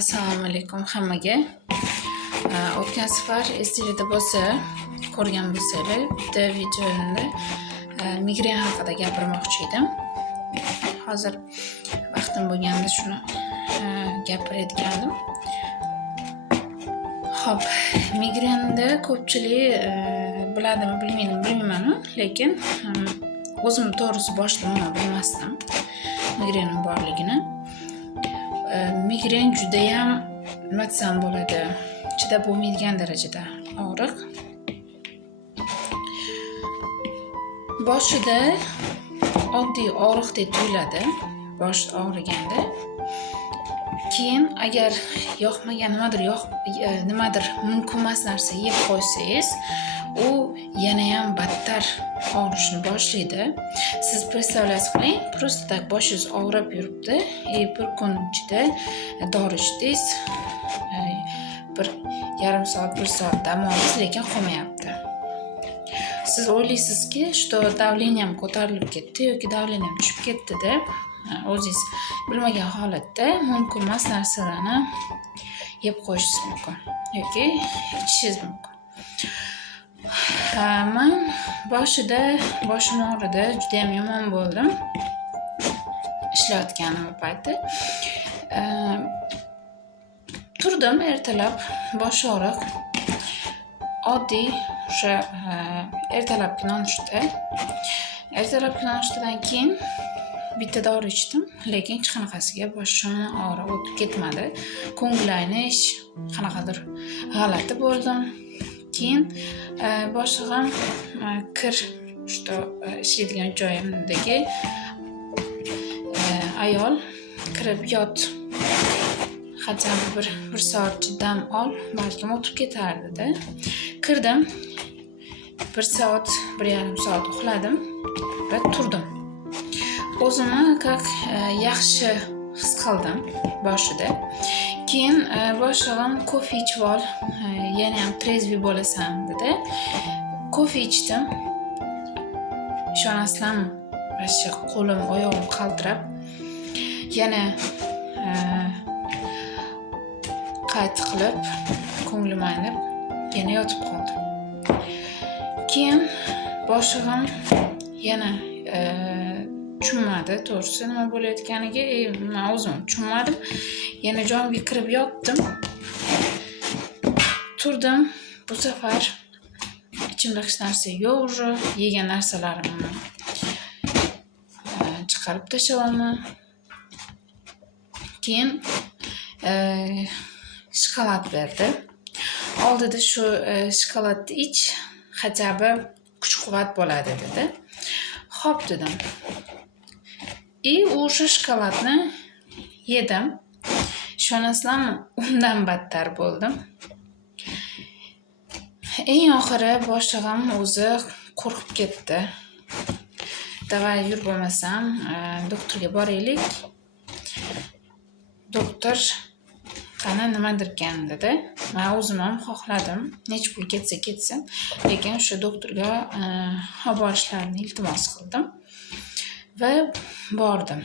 Assalomu alaykum hammaga. O'tgan safar esingizda bo'lsa, ko'rgan bo'lsanglar, bitta videomda migren haqida gapirmoqchi edim. Hozir vaqtim bo'lganda shuni gapirayotgandim. Xo'p, migrenda ko'pchilik biladimi, bilmayman, lekin o'zim to'g'risi boshida buni bilmasdim. Migrenim borligini. Migren juda ham nima desam bo'ladi, chidab bo'lmaydigan darajada og'riq. Boshida oddiy og'riqdek tuyuladi, bosh og'riganda. Keyin agar yoqmagan nimadir mumkin emas narsa yeb qo'ysangiz, u yana ham battar og'rishni boshlaydi. Siz представляете qiling, просто tak boshingiz og'rib yuribdi, bir kun ichida dori ichdingiz, bir yarim soat, 1 soat dam olasiz, lekin qolmayapti. Siz o'ylaysizki, что давлением ko'tarilib ketdi yoki давлением tushib ketdi deb, o'zingiz bilmagan holatda mumkin emas narsalarni yeb qo'yishingiz mumkin yoki ichishingiz mumkin. Men boshida boshim og'ridi, juda ham yomon bo'ldim. Ishlayotganim payti. Turdim ertalab, bosh og'riq. Oddiy o'sha ertalabki nonushta. Ertalabki nonushtadan keyin bitta dori ichdim, lekin hech qanaqasiga boshimni og'riq o'tib ketmadi. Ko'nglaynish, qanaqadir g'alati bo'ldim. Keyin boshlig'im kir, что ishlaydigan joyimdagi ayol kirib yot, hatto bir soat dam ol, balkim o'tib ketar dedi. Kirdim, 1 soat, 1,5 soat uxladim va turdim. O'zimni yaxshi his qildim boshida. Keyin boshlig'im kofe ichib ol, yana ham trezvi bo'lasan dedi. Kofe ichdim. Ishonasizlarmi? Vashi qo'lim, oyog'im qaltirab, yana qayt qilib, ko'nglim aynib, yana yotib qoldim. Keyin boshlig'im yana tushunmadi, to'g'risi nima bo'layotganiga, men o'zim tushunmadim. Yana joyimga kirib yotdim. Turdim. Bu safar ichimda hech narsa yo'q, yegan narsalarimni chiqarib tashladim. Keyin shokolad berdi. Oldida shu shokoladni ich, hatto kuch-quvvat bo'ladi dedi. Xo'p dedim. O'sha shokoladni yedim. Ishonasizlarmi, undan battar bo'ldim. Eng oxiri boshlig'im o'zi qo'rqib ketdi. Davay yur bo'lmasam, doktorga boraylik. Doktor qani nimadir ekan dedi. Men o'zim ham xohladim, nech pul ketsa, lekin o'sha doktorga olib borishlarini iltimos qildim va bordim.